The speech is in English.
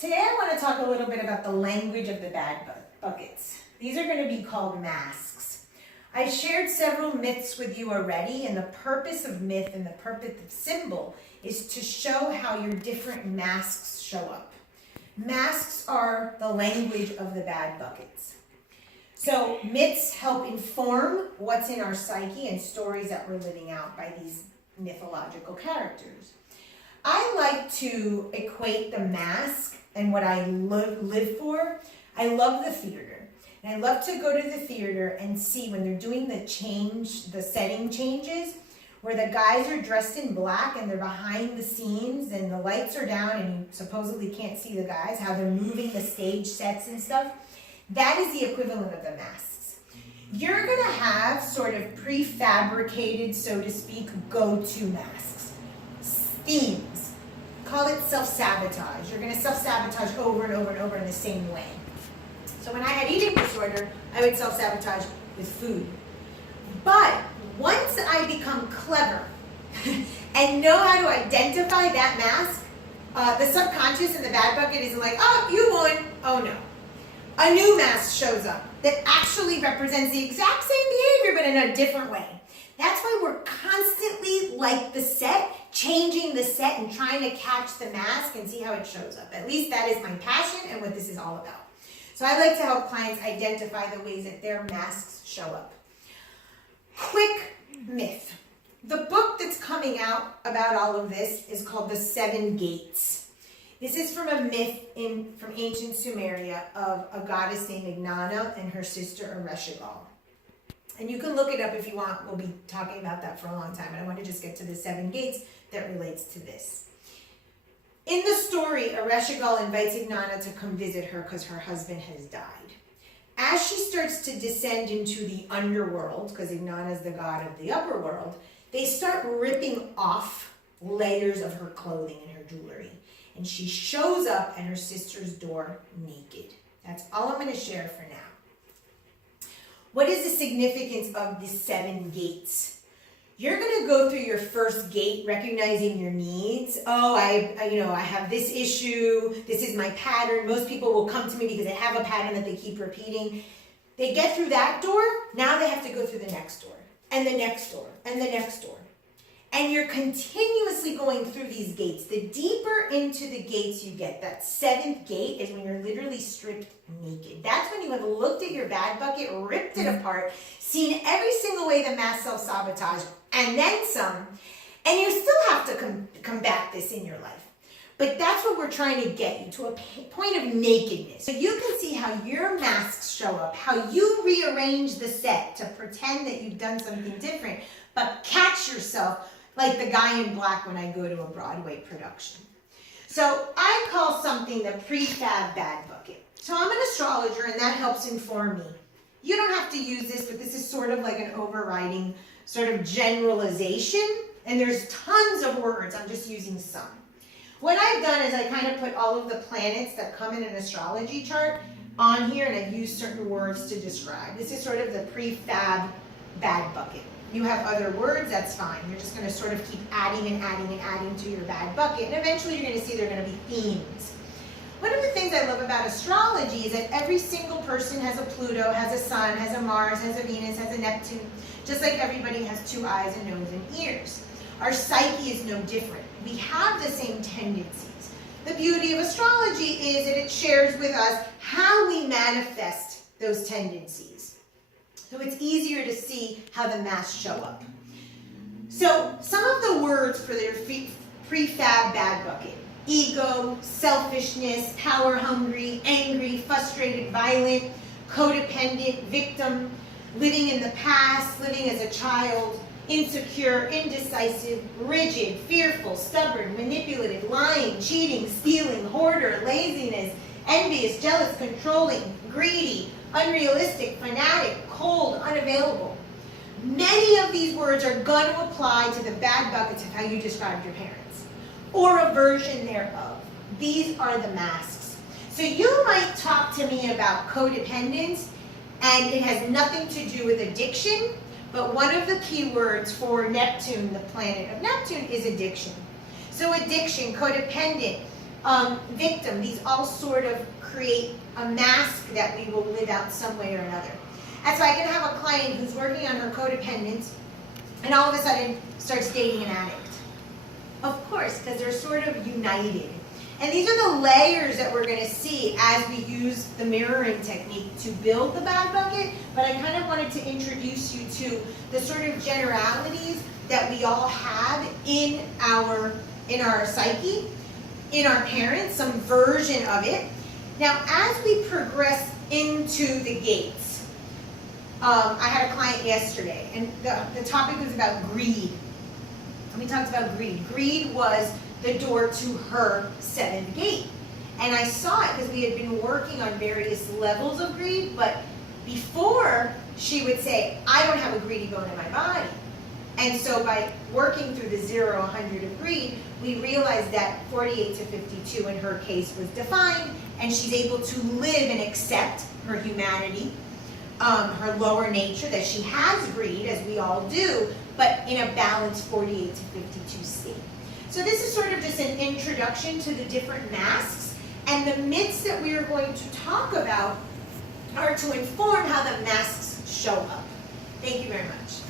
Today I want to talk a little bit about the language of the bad buckets. These are going to be called masks. I've shared several myths with you already, and the purpose of myth and the purpose of symbol is to show how your different masks show up. Masks are the language of the bad buckets. So myths help inform what's in our psyche and stories that we're living out by these mythological characters. I like to equate the mask and what I live for. I love the theater. And I love to go to the theater and see when they're doing the setting changes, where the guys are dressed in black and they're behind the scenes and the lights are down and you supposedly can't see the guys, how they're moving the stage sets and stuff. That is the equivalent of the masks. You're going to have sort of prefabricated, so to speak, go-to masks. Themes. Call it self-sabotage. You're going to self-sabotage over and over and over in the same way. So when I had eating disorder, I would self-sabotage with food. But once I become clever and know how to identify that mask, the subconscious and the bad bucket is like, oh, you won. Oh no. A new mask shows up that actually represents the exact same behavior but in a different way. That's why we're constantly, like the set, changing the set and trying to catch the mask and see how it shows up. At least that is my passion and what this is all about. So I like to help clients identify the ways that their masks show up. Quick myth. The book that's coming out about all of this is called The 7 Gates. This is from a myth from ancient Sumeria of a goddess named Inanna and her sister Ereshkigal. And you can look it up if you want. We'll be talking about that for a long time. And I want to just get to the 7 gates that relates to this. In the story, Ereshkigal invites Inanna to come visit her because her husband has died. As she starts to descend into the underworld, because Inanna is the god of the upper world, they start ripping off layers of her clothing and her jewelry. And she shows up at her sister's door naked. That's all I'm going to share for now. What is the significance of the 7 gates? You're going to go through your first gate recognizing your needs. Oh, I have this issue. This is my pattern. Most people will come to me because they have a pattern that they keep repeating. They get through that door. Now they have to go through the next door and the next door and the next door. And you're continuously going through these gates. The deeper into the gates you get, that 7th gate is when you're literally stripped naked. That's when you have looked at your bad bucket, ripped it apart, seen every single way the mass self-sabotage, and then some, and you still have to combat this in your life. But that's what we're trying to get you to, a point of nakedness. So you can see how your masks show up, how you rearrange the set to pretend that you've done something different, but catch yourself like the guy in black when I go to a Broadway production. So I call something the prefab bad bucket. So I'm an astrologer and that helps inform me. You don't have to use this, but this is sort of like an overriding sort of generalization. And there's tons of words, I'm just using some. What I've done is I kind of put all of the planets that come in an astrology chart on here and I've used certain words to describe. This is sort of the prefab bad bucket. You have other words, that's fine. You're just going to sort of keep adding and adding and adding to your bad bucket. And eventually you're going to see there are going to be themes. One of the things I love about astrology is that every single person has a Pluto, has a Sun, has a Mars, has a Venus, has a Neptune. Just like everybody has 2 eyes, a nose, and ears. Our psyche is no different. We have the same tendencies. The beauty of astrology is that it shares with us how we manifest those tendencies. So it's easier to see how the masks show up. So some of the words for their prefab bad bucket: ego, selfishness, power hungry, angry, frustrated, violent, codependent, victim, living in the past, living as a child, insecure, indecisive, rigid, fearful, stubborn, manipulative, lying, cheating, stealing, hoarder, laziness, envious, jealous, controlling, greedy, unrealistic, fanatic, cold, unavailable. Many of these words are going to apply to the bad buckets of how you described your parents, or a version thereof. These are the masks. So you might talk to me about codependence, and it has nothing to do with addiction, but one of the key words for Neptune, the planet of Neptune, is addiction. So addiction, codependent, victim. These all sort of create a mask that we will live out some way or another. And so I can have a client who's working on her codependence and all of a sudden starts dating an addict. Of course, because they're sort of united. And these are the layers that we're going to see as we use the mirroring technique to build the bad bucket. But I kind of wanted to introduce you to the sort of generalities that we all have in our psyche, in our parents, some version of it. Now, as we progress into the gates, I had a client yesterday, and the topic was about greed. And we talked about greed. Greed was the door to her 7th gate. And I saw it because we had been working on various levels of greed, but before she would say, I don't have a greedy bone in my body. And so by working through the 0 to 100 of greed, we realized that 48 to 52 in her case was defined, and she's able to live and accept her humanity, her lower nature, that she has greed, as we all do, but in a balanced 48 to 52 state. So this is sort of just an introduction to the different masks, and the myths that we are going to talk about are to inform how the masks show up. Thank you very much.